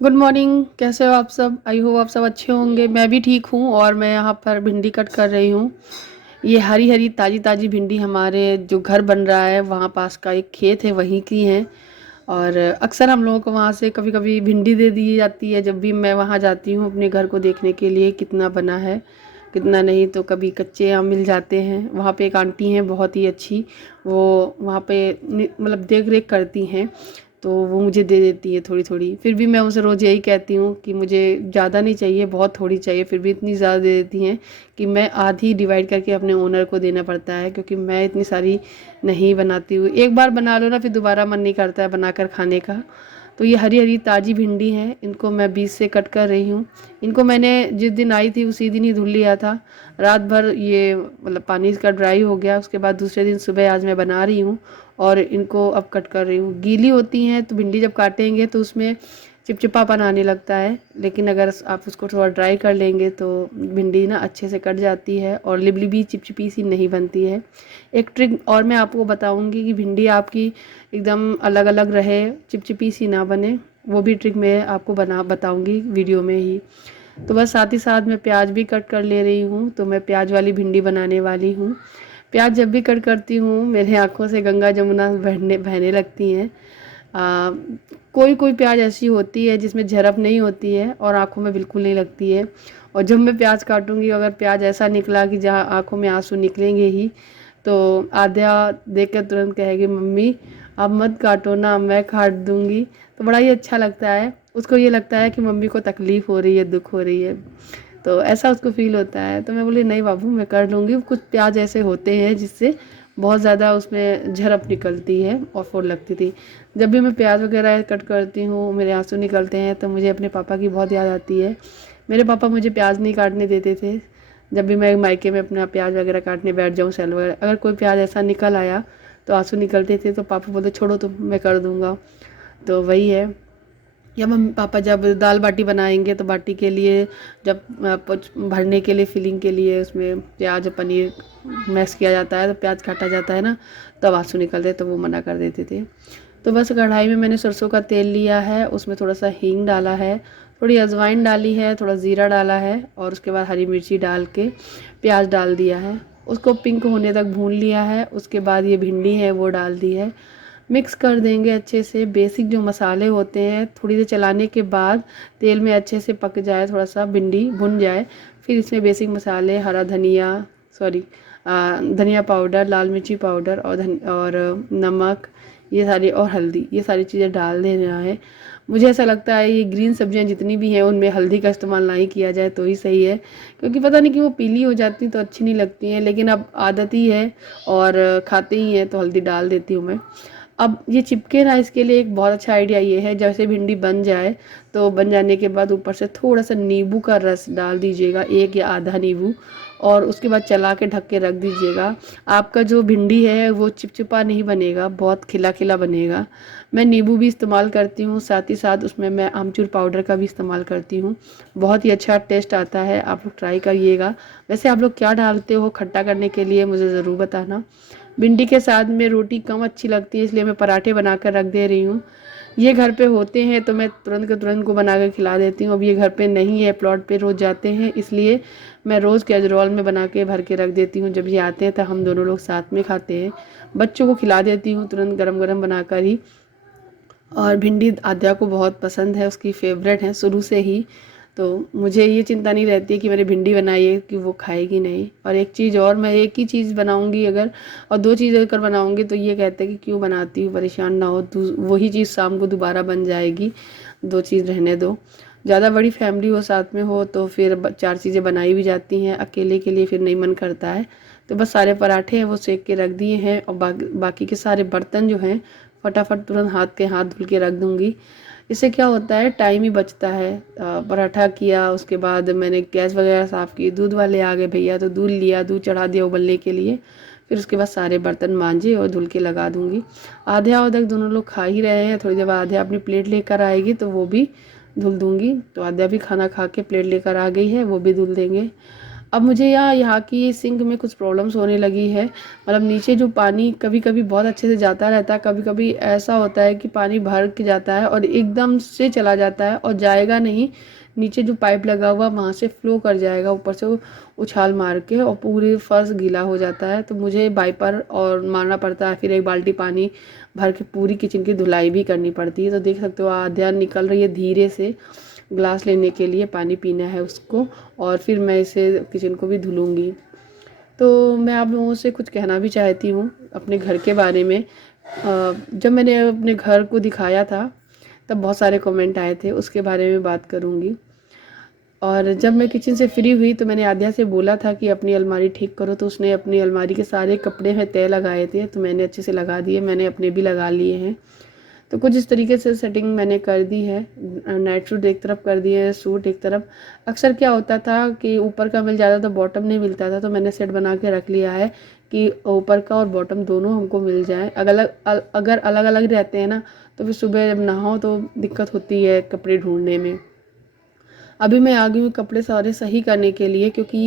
Good morning, कैसे हो आप सब? आई होप आप सब अच्छे होंगे। मैं भी ठीक हूँ और मैं यहाँ पर भिंडी कट कर रही हूँ। ये हरी हरी ताज़ी ताज़ी भिंडी हमारे जो घर बन रहा है वहाँ पास का एक खेत है वहीं की है। और अक्सर हम लोगों को वहाँ से कभी कभी भिंडी दे दी जाती है जब भी मैं वहाँ जाती हूँ अपने घर को देखने के लिए कितना बना है कितना नहीं। तो कभी कच्चे आम मिल जाते हैं। वहाँ पे एक आंटी हैं बहुत ही अच्छी, वो वहाँ पे मतलब देख रेख करती हैं, तो वो मुझे दे देती है थोड़ी थोड़ी। फिर भी मैं उनसे रोज़ यही कहती हूँ कि मुझे ज़्यादा नहीं चाहिए, बहुत थोड़ी चाहिए। फिर भी इतनी ज़्यादा दे देती हैं कि मैं आधी डिवाइड करके अपने ओनर को देना पड़ता है, क्योंकि मैं इतनी सारी नहीं बनाती हूँ। एक बार बना लो ना फिर दोबारा मन नहीं करता है बनाकर खाने का। तो ये हरी हरी ताज़ी भिंडी है, इनको मैं बीच से कट कर रही हूँ। इनको मैंने जिस दिन आई थी उसी दिन ही धुल लिया था। रात भर ये मतलब पानी इसका ड्राई हो गया, उसके बाद दूसरे दिन सुबह आज मैं बना रही हूँ और इनको अब कट कर रही हूँ। गीली होती हैं तो भिंडी जब काटेंगे तो उसमें चिपचिपापन आने लगता है, लेकिन अगर आप उसको थोड़ा ड्राई कर लेंगे तो भिंडी ना अच्छे से कट जाती है और लिबलिबी चिपचिपी सी नहीं बनती है। एक ट्रिक और मैं आपको बताऊंगी कि भिंडी आपकी एकदम अलग अलग रहे, चिपचिपी सी ना बने, वो भी ट्रिक मैं आपको बताऊंगी वीडियो में ही। तो बस साथ ही साथ मैं प्याज भी कट कर ले रही हूँ। तो मैं प्याज वाली भिंडी बनाने वाली हूँ। प्याज जब भी कट करती हूँ मेरे आँखों से गंगा जमुना बहने लगती हैं। कोई कोई प्याज ऐसी होती है जिसमें झरप नहीं होती है और आँखों में बिल्कुल नहीं लगती है। और जब मैं प्याज काटूंगी अगर प्याज ऐसा निकला कि जहाँ आँखों में आंसू निकलेंगे ही, तो आध्या देख कर तुरंत कहेगी मम्मी अब मत काटो ना, मैं काट दूंगी। तो बड़ा ही अच्छा लगता है, उसको ये लगता है कि मम्मी को तकलीफ़ हो रही है, दुख हो रही है, तो ऐसा उसको फील होता है। तो मैं बोली नहीं बाबू मैं कर लूँगी। कुछ प्याज ऐसे होते हैं जिससे बहुत ज़्यादा उसमें झरप निकलती है और फुल लगती थी। जब भी मैं प्याज वगैरह कट करती हूँ मेरे आंसू निकलते हैं तो मुझे अपने पापा की बहुत याद आती है। मेरे पापा मुझे प्याज नहीं काटने देते थे। जब भी मैं मायके में अपना प्याज वगैरह काटने बैठ जाऊँ सेल वगैरह, अगर कोई प्याज ऐसा निकल आया तो आंसू निकलते थे तो पापा बोलते छोड़ो तुम, मैं कर दूँगा। तो वही है। या मम्मी पापा जब दाल बाटी बनाएंगे तो बाटी के लिए जब भरने के लिए फिलिंग के लिए उसमें प्याज और पनीर मैश किया जाता है तो प्याज काटा जाता है ना, तब आंसू निकलते तो वो मना कर देते थे। तो बस कढ़ाई में मैंने सरसों का तेल लिया है, उसमें थोड़ा सा हींग डाला है, थोड़ी अजवाइन डाली है, थोड़ा ज़ीरा डाला है और उसके बाद हरी मिर्ची डाल के प्याज डाल दिया है। उसको पिंक होने तक भून लिया है। उसके बाद ये भिंडी है वो डाल दी है, मिक्स कर देंगे अच्छे से। बेसिक जो मसाले होते हैं थोड़ी देर चलाने के बाद तेल में अच्छे से पक जाए, थोड़ा सा भिंडी भुन जाए, फिर इसमें बेसिक मसाले हरा धनिया धनिया पाउडर, लाल मिर्ची पाउडर और नमक, ये सारी और हल्दी, ये सारी चीज़ें डाल देना है। मुझे ऐसा लगता है ये ग्रीन सब्जियां जितनी भी हैं उनमें हल्दी का इस्तेमाल ना ही किया जाए तो ही सही है, क्योंकि पता नहीं कि वो पीली हो जाती तो अच्छी नहीं लगती हैं, लेकिन अब आदत ही है और खाते ही हैं तो हल्दी डाल देती हूँ मैं। अब ये चिपके ना, इसके लिए एक बहुत अच्छा आइडिया ये है, जैसे भिंडी बन जाए तो बन जाने के बाद ऊपर से थोड़ा सा नींबू का रस डाल दीजिएगा, एक या आधा नींबू, और उसके बाद चला के ढक के रख दीजिएगा। आपका जो भिंडी है वो चिपचिपा नहीं बनेगा, बहुत खिला खिला बनेगा। मैं नींबू भी इस्तेमाल करती हूँ, साथ ही साथ उसमें मैं आमचूर पाउडर का भी इस्तेमाल करती हूँ। बहुत ही अच्छा टेस्ट आता है, आप लोग ट्राई करिएगा। वैसे आप लोग क्या डालते हो खट्टा करने के लिए मुझे ज़रूर बताना। भिंडी के साथ में रोटी कम अच्छी लगती है इसलिए मैं पराठे बनाकर रख दे रही हूँ। ये घर पे होते हैं तो मैं तुरंत के तुरंत को बना कर खिला देती हूँ। अब ये घर पे नहीं है, प्लॉट पे रोज़ जाते हैं, इसलिए मैं रोज़ कैजरोल में बना के भर के रख देती हूँ। जब ये आते हैं तो हम दोनों लोग साथ में खाते हैं। बच्चों को खिला देती हूँ तुरंत गरम गरम बनाकर ही। और भिंडी आद्या को बहुत पसंद है, उसकी फेवरेट है शुरू से ही। तो मुझे ये चिंता नहीं रहती है कि मैंने भिंडी बनाई है कि वो खाएगी नहीं। और एक चीज़ और, मैं एक ही चीज़ बनाऊंगी अगर और दो चीज़ अगर बनाऊंगी तो ये कहते हैं कि क्यों बनाती हूँ, परेशान ना हो तू, वही चीज़ शाम को दोबारा बन जाएगी, दो चीज़ रहने दो। ज़्यादा बड़ी फैमिली हो साथ में हो तो फिर चार चीज़ें बनाई भी जाती हैं, अकेले के लिए फिर नहीं मन करता है। तो बस सारे पराठे हैं वो सेक के रख दिए हैं और बाकी के सारे बर्तन जो हैं फटाफट तुरंत हाथ धुल के रख दूँगी। इससे क्या होता है टाइम ही बचता है। पराठा किया, उसके बाद मैंने गैस वगैरह साफ़ की, दूध वाले आ गए भैया तो दूध लिया, दूध चढ़ा दिया उबलने के लिए। फिर उसके बाद सारे बर्तन मांजे और धुल के लगा दूँगी। आध्या और तक दोनों लोग खा ही रहे हैं, थोड़ी देर बाद आध्या अपनी प्लेट लेकर आएगी तो वो भी धुल दूँगी। तो आध्या भी खाना खा के प्लेट लेकर आ गई है, वो भी धुल देंगे। अब मुझे यहाँ की सिंक में कुछ प्रॉब्लम्स होने लगी है, मतलब नीचे जो पानी कभी कभी बहुत अच्छे से जाता रहता है, कभी कभी ऐसा होता है कि पानी भर के जाता है और एकदम से चला जाता है और जाएगा नहीं, नीचे जो पाइप लगा हुआ वहाँ से फ्लो कर जाएगा ऊपर से उछाल मार के और पूरी फर्श गीला हो जाता है। तो मुझे वाइपर और मारना पड़ता है, फिर एक बाल्टी पानी भर के पूरी किचन की धुलाई भी करनी पड़ती है। तो देख सकते हो आध्या निकल रही है धीरे से ग्लास लेने के लिए, पानी पीना है उसको, और फिर मैं इसे किचन को भी धुलूँगी। तो मैं आप लोगों से कुछ कहना भी चाहती हूँ अपने घर के बारे में। जब मैंने अपने घर को दिखाया था तब बहुत सारे कमेंट आए थे, उसके बारे में बात करूँगी। और जब मैं किचन से फ्री हुई तो मैंने आध्या से बोला था कि अपनी अलमारी ठीक करो, तो उसने अपनी अलमारी के सारे कपड़े में तय लगाए थे, तो मैंने अच्छे से लगा दिए, मैंने अपने भी लगा लिए हैं। तो कुछ इस तरीके से सेटिंग मैंने कर दी है। नाइट सूट एक तरफ कर दिए हैं, सूट एक तरफ। अक्सर क्या होता था कि ऊपर का मिल जाता था, बॉटम नहीं मिलता था, तो मैंने सेट बना के रख लिया है कि ऊपर का और बॉटम दोनों हमको मिल जाए। अगर अलग अलग रहते हैं ना तो फिर सुबह जब नहाओ तो दिक्कत होती है कपड़े ढूंढने में। अभी मैं आ गई हूँ कपड़े सारे सही करने के लिए, क्योंकि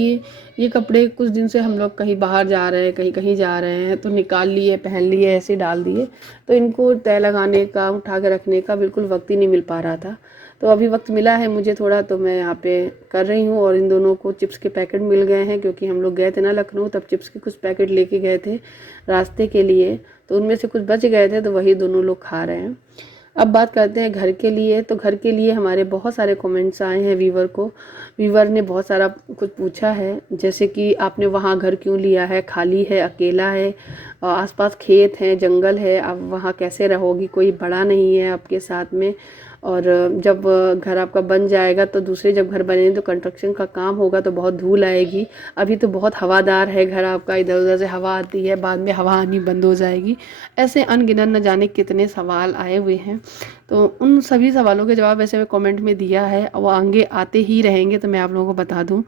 ये कपड़े कुछ दिन से हम लोग कहीं बाहर जा रहे हैं, कहीं कहीं जा रहे हैं, तो निकाल लिए, पहन लिए, ऐसे डाल दिए, तो इनको तय लगाने का, उठा के रखने का बिल्कुल वक्त ही नहीं मिल पा रहा था। तो अभी वक्त मिला है मुझे थोड़ा, तो मैं यहाँ पे कर रही हूँ। और इन दोनों को चिप्स के पैकेट मिल गए हैं, क्योंकि हम लोग गए थे ना लखनऊ, तब चिप्स के कुछ पैकेट लेके गए थे रास्ते के लिए, तो उनमें से कुछ बच गए थे, तो वही दोनों लोग खा रहे हैं। अब बात करते हैं घर के लिए। तो घर के लिए हमारे बहुत सारे कमेंट्स आए हैं वीवर ने बहुत सारा कुछ पूछा है, जैसे कि आपने वहाँ घर क्यों लिया है, खाली है, अकेला है, आसपास खेत हैं, जंगल है, आप वहाँ कैसे रहोगी, कोई बड़ा नहीं है आपके साथ में, और जब घर आपका बन जाएगा तो दूसरे जब घर बने तो कंस्ट्रक्शन का काम होगा तो बहुत धूल आएगी, अभी तो बहुत हवादार है घर आपका, इधर उधर से हवा आती है, बाद में हवा आनी बंद हो जाएगी। ऐसे अनगिनत न जाने कितने सवाल आए हुए हैं। तो उन सभी सवालों के जवाब वैसे मैं कमेंट में दिया है, वो आगे आते ही रहेंगे। तो मैं आप लोगों को बता दूं,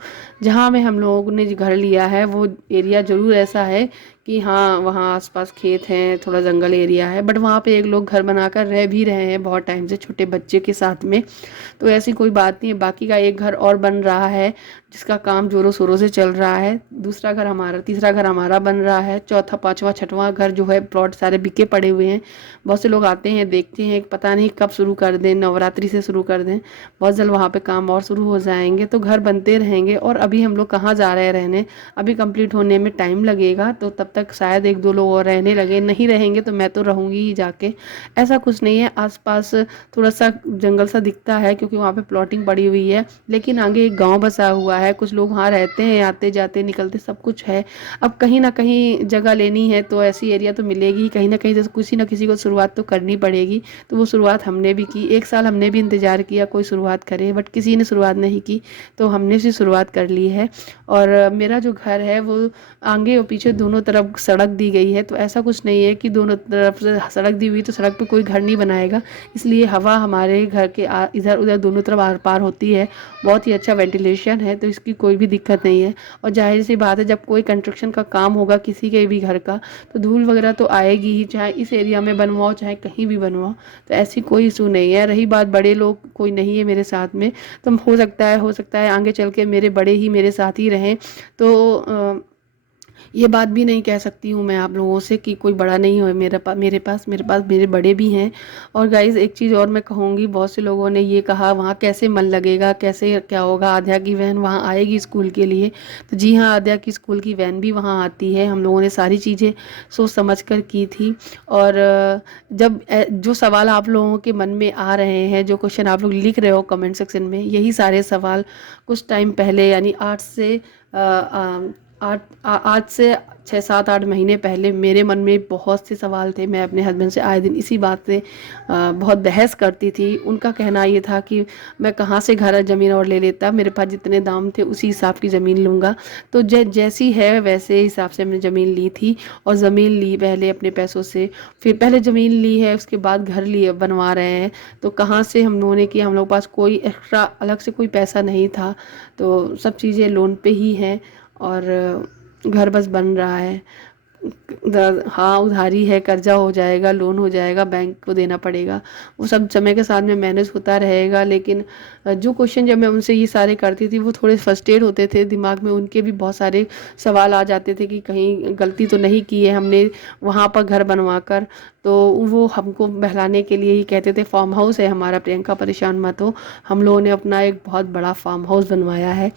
जहाँ में हम लोगों ने घर लिया है वो एरिया ज़रूर ऐसा है कि हाँ वहाँ आसपास खेत हैं, थोड़ा जंगल एरिया है, बट वहाँ पे एक लोग घर बनाकर रह भी रहे हैं बहुत टाइम से, छोटे बच्चे के साथ में। तो ऐसी कोई बात नहीं है। बाकी का एक घर और बन रहा है जिसका काम जोरों शोरों से चल रहा है, दूसरा घर हमारा, तीसरा घर हमारा बन रहा है, चौथा पांचवा छठवां घर जो है प्लॉट सारे बिके पड़े हुए हैं। बहुत से लोग आते हैं, देखते हैं, पता नहीं कब शुरू कर दें, नवरात्रि से शुरू कर दें, बहुत जल्द वहाँ पे काम और शुरू हो जाएंगे, तो घर बनते रहेंगे। और अभी हम लोग कहाँ जा रहे हैं रहने, अभी कंप्लीट होने में टाइम लगेगा, तो तब तक शायद एक दो लोग और रहने लगे, नहीं रहेंगे तो मैं तो रहूँगी ही जाके। ऐसा कुछ नहीं है, आसपास थोड़ा सा जंगल सा दिखता है क्योंकि वहाँ पे प्लॉटिंग पड़ी हुई है, लेकिन आगे एक गांव बसा हुआ है, कुछ लोग वहाँ रहते हैं, आते जाते निकलते सब कुछ है। अब कहीं ना कहीं जगह लेनी है तो ऐसी एरिया तो मिलेगी, कहीं ना कहीं किसी ना किसी को शुरुआत तो करनी पड़ेगी। तो वो शुरुआत हमने भी की, एक साल हमने भी इंतज़ार किया कोई शुरुआत करे, बट किसी ने शुरुआत नहीं की, तो हमने से शुरुआत कर ली है। और मेरा जो घर है वो आगे और पीछे दोनों तरफ सड़क दी गई है, तो ऐसा कुछ नहीं है कि दोनों तरफ से सड़क दी हुई तो सड़क पे कोई घर नहीं बनाएगा, इसलिए हवा हमारे घर के इधर उधर दोनों तरफ आर पार होती है, बहुत ही अच्छा वेंटिलेशन है, तो इसकी कोई भी दिक्कत नहीं है। और जाहिर सी बात है, जब कोई कंस्ट्रक्शन का काम होगा किसी के भी घर का, तो धूल वगैरह तो आएगी ही, चाहे इस एरिया में बनवाओ चाहे कहीं भी बनवाओ, तो ऐसी कोई इशू नहीं है। रही बात बड़े लोग कोई नहीं है मेरे साथ में, तो हो सकता है आगे चल के मेरे बड़े ही मेरे साथ ही रहें, तो ये बात भी नहीं कह सकती हूँ मैं आप लोगों से कि कोई बड़ा नहीं हो मेरे पास मेरे बड़े भी हैं। और गाइज़ एक चीज़ और मैं कहूँगी, बहुत से लोगों ने ये कहा वहाँ कैसे मन लगेगा, कैसे क्या होगा, आध्या की वैन वहाँ आएगी स्कूल के लिए, तो जी हाँ, आध्या की स्कूल की वैन भी वहाँ आती है। हम लोगों ने सारी चीज़ें सोच समझ कर की थी। और जब जो सवाल आप लोगों के मन में आ रहे हैं, जो क्वेश्चन आप लोग लिख रहे हो कमेंट सेक्शन में, यही सारे सवाल कुछ टाइम पहले यानी 8 से 6 7 8 महीने पहले मेरे मन में बहुत से सवाल थे। मैं अपने हस्बैंड से आए दिन इसी बात से बहुत बहस करती थी। उनका कहना ये था कि मैं कहाँ से घर ज़मीन और ले लेता, मेरे पास जितने दाम थे उसी हिसाब की ज़मीन लूँगा। तो जैसी है वैसे हिसाब से हमने ज़मीन ली थी, और ज़मीन ली पहले अपने पैसों से, फिर पहले ज़मीन ली है उसके बाद घर लिए बनवा रहे हैं। तो कहाँ से हम लोगों ने किया, हम लोग पास कोई एक्स्ट्रा अलग से कोई पैसा नहीं था, तो सब चीज़ें लोन पे ही हैं, और घर बस बन रहा है। हाँ उधारी है, कर्जा हो जाएगा, लोन हो जाएगा, बैंक को देना पड़ेगा, वो सब समय के साथ में मैनेज होता रहेगा। लेकिन जो क्वेश्चन जब मैं उनसे ये सारे करती थी वो थोड़े फ्रस्ट्रेट होते थे, दिमाग में उनके भी बहुत सारे सवाल आ जाते थे कि कहीं गलती तो नहीं की है हमने वहाँ पर घर बनवा कर। तो वो हमको बहलाने के लिए ही कहते थे फार्म हाउस है हमारा, प्रियंका परेशान मत हो, हम लोगों ने अपना एक बहुत बड़ा फार्म हाउस बनवाया है।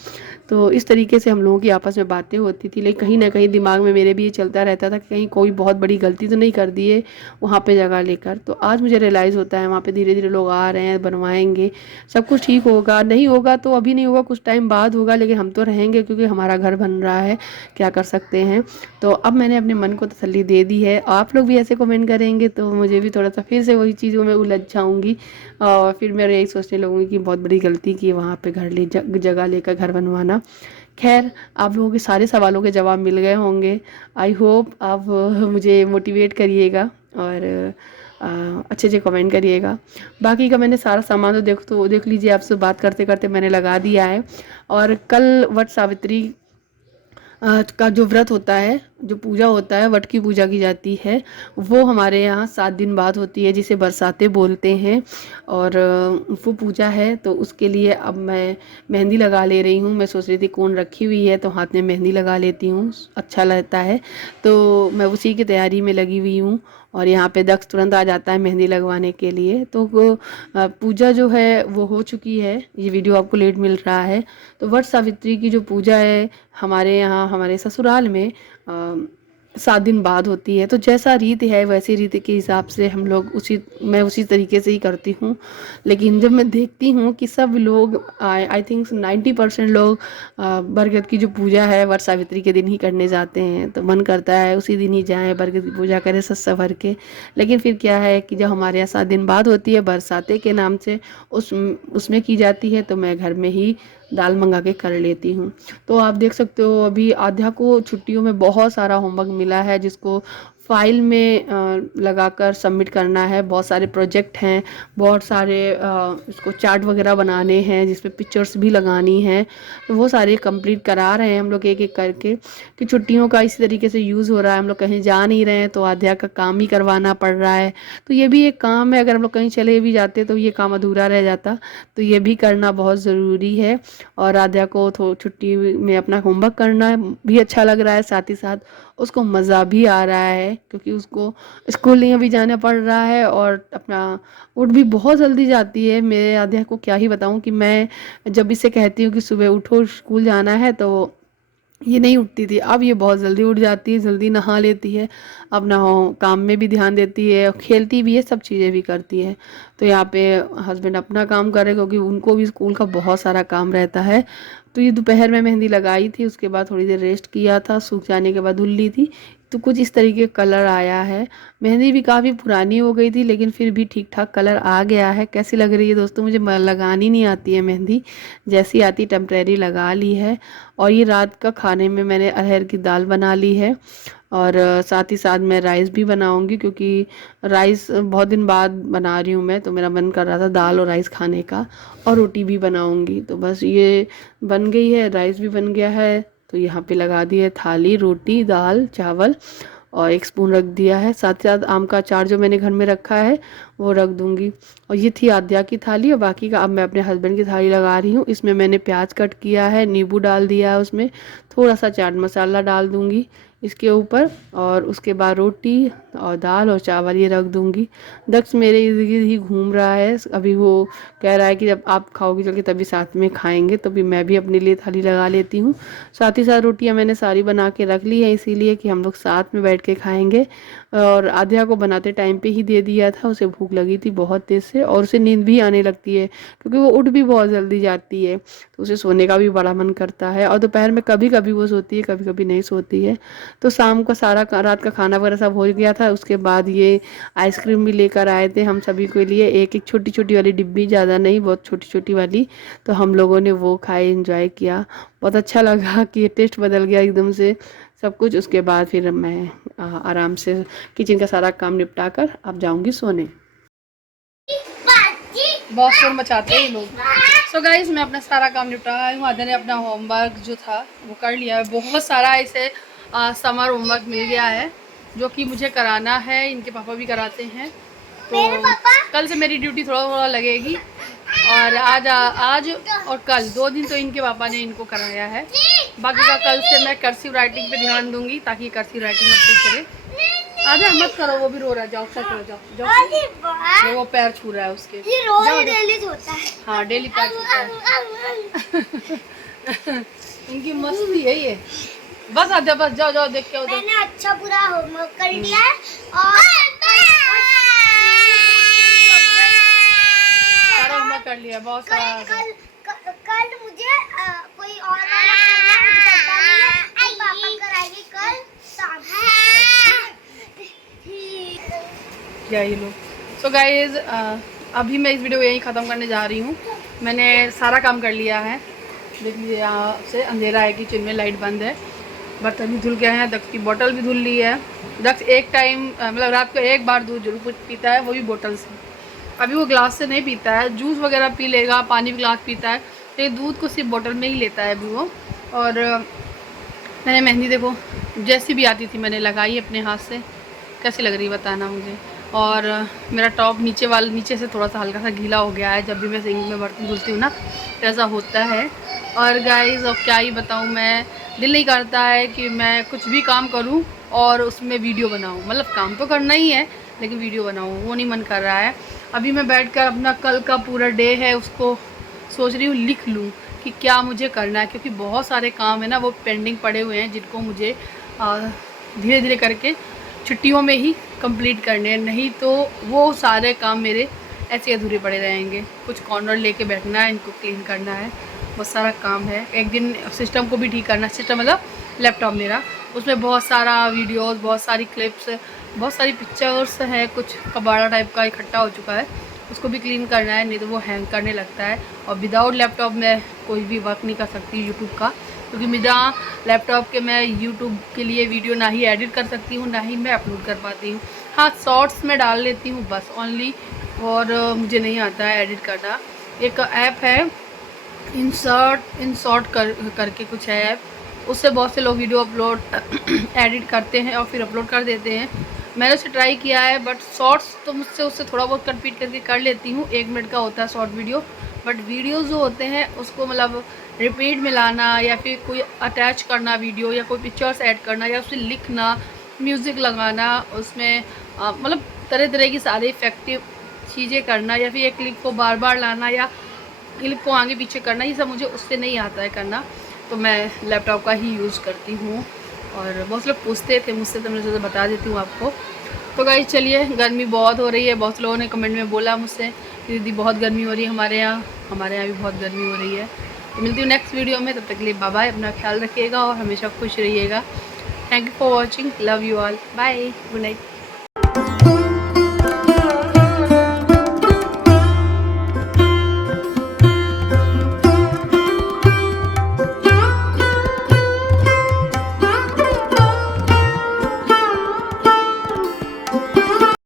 तो इस तरीके से हम लोगों की आपस में बातें होती थी, लेकिन कहीं ना कहीं दिमाग में मेरे भी ये चलता रहता था कि कहीं कोई बहुत बड़ी गलती तो नहीं कर दी है वहाँ पे जगह लेकर। तो आज मुझे रियलाइज़ होता है वहाँ पे धीरे धीरे लोग आ रहे हैं, बनवाएंगे, सब कुछ ठीक होगा। नहीं होगा तो अभी नहीं होगा, कुछ टाइम बाद होगा, लेकिन हम तो रहेंगे क्योंकि हमारा घर बन रहा है, क्या कर सकते हैं। तो अब मैंने अपने मन को तसल्ली दे दी है। आप लोग भी ऐसे कमेंट करेंगे तो मुझे भी थोड़ा सा फिर से वही चीज़ों में उलझ जाऊँगी और फिर मैं यही सोचने लगूँगी कि बहुत बड़ी गलती की वहाँ पे घर ले जगह लेकर घर बनवाना। खैर, आप लोगों के सारे सवालों के जवाब मिल गए होंगे। आई होप आप मुझे मोटिवेट करिएगा और अच्छे अच्छे कमेंट करिएगा। बाकी का मैंने सारा सामान तो देख लीजिए, आपसे बात करते करते मैंने लगा दिया है। और कल वट सावित्री का जो व्रत होता है, जो पूजा होता है, वट की पूजा की जाती है, वो हमारे यहाँ 7 दिन बाद होती है, जिसे बरसाते बोलते हैं। और वो पूजा है तो उसके लिए अब मैं मेहंदी लगा ले रही हूँ। मैं सोच रही थी कोन रखी हुई है तो हाथ में मेहंदी लगा लेती हूँ, अच्छा लगता है। तो मैं उसी की तैयारी में लगी हुई हूँ। और यहाँ पे दक्ष तुरंत आ जाता है मेहंदी लगवाने के लिए। तो वो पूजा जो है वो हो चुकी है, ये वीडियो आपको लेट मिल रहा है। तो वट सावित्री की जो पूजा है हमारे यहाँ, हमारे ससुराल में 7 दिन बाद होती है। तो जैसा रीत है वैसी रीति के हिसाब से हम लोग मैं उसी तरीके से ही करती हूँ। लेकिन जब मैं देखती हूँ कि सब लोग आई थिंक 90% लोग बरगद की जो पूजा है वट सावित्री के दिन ही करने जाते हैं, तो मन करता है उसी दिन ही जाएं, बरगद की पूजा करें सज संवर के। लेकिन फिर क्या है कि जब हमारे यहाँ 7 दिन बाद होती है, बरसाते के नाम से उसमें की जाती है, तो मैं घर में ही दाल मंगा के कर लेती हूँ। तो आप देख सकते हो अभी आध्या को छुट्टियों में बहुत सारा होमवर्क मिला है, जिसको फाइल में लगाकर सबमिट करना है। बहुत सारे प्रोजेक्ट हैं, बहुत सारे इसको चार्ट वगैरह बनाने हैं जिसपे पिक्चर्स भी लगानी है। तो वो सारे कंप्लीट करा रहे हैं हम लोग एक एक करके, कि छुट्टियों का इसी तरीके से यूज़ हो रहा है। हम लोग कहीं जा नहीं रहे हैं तो आध्या का काम ही करवाना पड़ रहा है। तो ये भी एक काम है, अगर हम लोग कहीं चले भी जाते तो ये काम अधूरा रह जाता, तो ये भी करना बहुत ज़रूरी है। और आध्या को छुट्टी में अपना होमवर्क करना भी अच्छा लग रहा है, साथ ही साथ उसको मज़ा भी आ रहा है क्योंकि उसको स्कूल नहीं अभी जाना पड़ रहा है। और अपना उठ भी बहुत जल्दी जाती है। मेरे आध्या को क्या ही बताऊं कि मैं जब इसे कहती हूँ कि सुबह उठो स्कूल जाना है तो ये नहीं उठती थी, अब ये बहुत जल्दी उठ जाती है, जल्दी नहा लेती है, अपना काम में भी ध्यान देती है, खेलती भी है, सब चीज़ें भी करती है। तो यहाँ पे हस्बैंड अपना काम कर रहे क्योंकि उनको भी स्कूल का बहुत सारा काम रहता है। तो ये दोपहर में मेहंदी लगाई थी, उसके बाद थोड़ी देर रेस्ट किया था, सूख जाने के बाद धुल ली थी। तो कुछ इस तरीके का कलर आया है। मेहंदी भी काफ़ी पुरानी हो गई थी लेकिन फिर भी ठीक ठाक कलर आ गया है। कैसी लग रही है दोस्तों? मुझे लगानी नहीं आती है मेहंदी, जैसी आती टेम्परेरी लगा ली है। और ये रात का खाने में मैंने अरहर की दाल बना ली है और साथ ही साथ मैं राइस भी बनाऊंगी, क्योंकि राइस बहुत दिन बाद बना रही हूँ मैं, तो मेरा मन कर रहा था दाल और राइस खाने का। और रोटी भी बनाऊंगी। तो बस ये बन गई है, राइस भी बन गया है। तो यहाँ पे लगा दी है थाली, रोटी, दाल, चावल और 1 स्पून रख दिया है। साथ ही साथ आम का अचार जो मैंने घर में रखा है वो रख दूंगी। और ये थी आद्या की थाली और बाकी का अब मैं अपने हस्बैंड की थाली लगा रही हूँ। इसमें मैंने प्याज कट किया है, नींबू डाल दिया है, उसमें थोड़ा सा चाट मसाला डाल दूंगी इसके ऊपर। और उसके बाद रोटी और दाल और चावल ये रख दूंगी। दक्ष मेरे इर्द गिर्द ही घूम रहा है अभी, वो कह रहा है कि जब आप खाओगी चल के तभी साथ में खाएंगे। तो भी मैं भी अपने लिए थाली लगा लेती हूँ। साथ ही साथ रोटियाँ मैंने सारी बना के रख ली है, इसीलिए कि हम लोग साथ में बैठ के खाएंगे। और आध्या को बनाते टाइम पे ही दे दिया था, उसे भूख लगी थी बहुत तेज़ से और उसे नींद भी आने लगती है क्योंकि वो उठ भी बहुत जल्दी जाती है, तो उसे सोने का भी बड़ा मन करता है। और दोपहर में कभी कभी वो सोती है, कभी कभी नहीं सोती है। तो शाम को सारा रात का खाना वगैरह सब हो गया था। उसके बाद ये आइसक्रीम भी लेकर आए थे हम सभी के लिए, एक एक छोटी छोटी वाली डिब्बी, ज़्यादा नहीं, बहुत छोटी छोटी वाली। तो हम लोगों ने वो खाए, एंजॉय किया, बहुत अच्छा लगा कि ये टेस्ट बदल गया एकदम से सब कुछ। उसके बाद फिर मैं आराम से किचन का सारा काम निपटा कर अब जाऊंगी सोने। बहुत शोर मचाते हैं लोग। सो गाइस, मैं अपना सारा काम निपटा आई हूँ। आधा ने अपना होमवर्क जो था वो कर लिया है, बहुत सारा इसे समर होमवर्क मिल गया है जो कि मुझे कराना है, इनके पापा भी कराते हैं। तो कल से मेरी ड्यूटी थोड़ा लगेगी और आज और कल 2 दिन तो इनके पापा ने इनको कराया है। बाकी का कल से मैं कर्सिव राइटिंग पे ध्यान दूंगी ताकि कर्सिव राइटिंग अपने करे। आजा मत करो, वो भी रो रहा है। जाओ करो, जाओ। वो पैर छू रहा है उसके। डेली होता है। हाँ डेली पैर छूता है। इनकी मस्ती है ये। बस आजा, बस जाओ जाओ, देख के उधर। मैंने अच्छा पूरा होमवर्क कर लिया है और सारा होमवर्क कर लिया, बहुत सारा। कल मुझे कोई और वाला पापा कराएंगे कल शाम। क्या ये लोग। सो गाइज अभी मैं इस वीडियो को यहीं ख़त्म करने जा रही हूँ। मैंने सारा काम कर लिया है। देख लीजिए, यहाँ से अंधेरा है, किचन में लाइट बंद है, बर्तन भी धुल गए हैं, दक्ष की बोतल भी धुल ली है। दक्ष एक टाइम मतलब रात को एक बार दूध जरूर पीता है, वो भी बोतल से। अभी वो ग्लास से नहीं पीता है, जूस वगैरह पी लेगा, पानी भी ग्लास पीता है, तो दूध को सिर्फ बोतल में ही लेता है अभी वो। और मैंने मेहंदी देखो जैसी भी आती थी मैंने लगाई अपने हाथ से। कैसी लग रही बताना मुझे। और मेरा टॉप नीचे से थोड़ा सा हल्का सा गीला हो गया है। जब भी मैं सिंक में बर्तन धुलती हूँ ना तो ऐसा होता है। और गाइस अब क्या ही बताऊँ, मैं दिल नहीं करता है कि मैं कुछ भी काम करूँ और उसमें वीडियो बनाऊँ। मतलब काम तो करना ही है लेकिन वीडियो बनाऊँ वो नहीं मन कर रहा है। अभी मैं बैठकर अपना कल का पूरा डे है उसको सोच रही हूँ लिख लूँ कि क्या मुझे करना है, क्योंकि बहुत सारे काम है ना वो पेंडिंग पड़े हुए हैं जिनको मुझे धीरे धीरे करके छुट्टियों में ही कंप्लीट करने हैं, नहीं तो वो सारे काम मेरे ऐसे अधूरे पड़े रहेंगे। कुछ कॉर्नर लेके बैठना है, इनको क्लीन करना है, बहुत सारा काम है। एक दिन सिस्टम को भी ठीक करना, सिस्टम मतलब लैपटॉप मेरा, उसमें बहुत सारा वीडियोस, बहुत सारी क्लिप्स, बहुत सारी पिक्चर्स है, कुछ कबाड़ा टाइप का इकट्ठा हो चुका है, उसको भी क्लीन करना है, नहीं तो वो हैंग करने लगता है। और विदाउट लैपटॉप में कोई भी वर्क नहीं कर सकती यूट्यूब का, क्योंकि बिना लैपटॉप के मैं यूट्यूब के लिए वीडियो ना ही एडिट कर सकती हूँ ना ही मैं अपलोड कर पाती हूँ। हाँ शॉर्ट्स में डाल लेती हूँ बस ओनली, और मुझे नहीं आता है एडिट करना। एक ऐप है इंसर्ट करके कुछ है ऐप, उससे बहुत से लोग वीडियो अपलोड एडिट करते हैं और फिर अपलोड कर देते हैं। मैंने उसे ट्राई किया है बट शॉर्ट्स तो मुझसे उससे थोड़ा बहुत कम्पीट करके कर लेती हूँ। 1 मिनट का होता है शॉर्ट वीडियो, बट वीडियो जो होते हैं उसको मतलब रिपीट में लाना या फिर कोई अटैच करना वीडियो या कोई पिक्चर्स ऐड करना या उसे लिखना, म्यूज़िक लगाना, उसमें मतलब तरह तरह की सारी इफेक्टिव चीज़ें करना, या फिर एक क्लिप को बार बार लाना या क्लिप को आगे पीछे करना, ये सब मुझे उससे नहीं आता है करना, तो मैं लैपटॉप का ही यूज़ करती हूँ। और बहुत लोग पूछते थे मुझसे तो मैं सोचा बता देती हूँ आपको। तो गाइस चलिए, गर्मी बहुत हो रही है, बहुत लोगों ने कमेंट में बोला मुझसे कि दीदी बहुत गर्मी हो रही है हमारे यहाँ भी बहुत गर्मी हो रही है। तो मिलती हूँ नेक्स्ट वीडियो में, तब तक के लिए बाय बाय, अपना ख्याल रखिएगा और हमेशा खुश रहिएगा। Thank you for watching, love you all, bye, good night.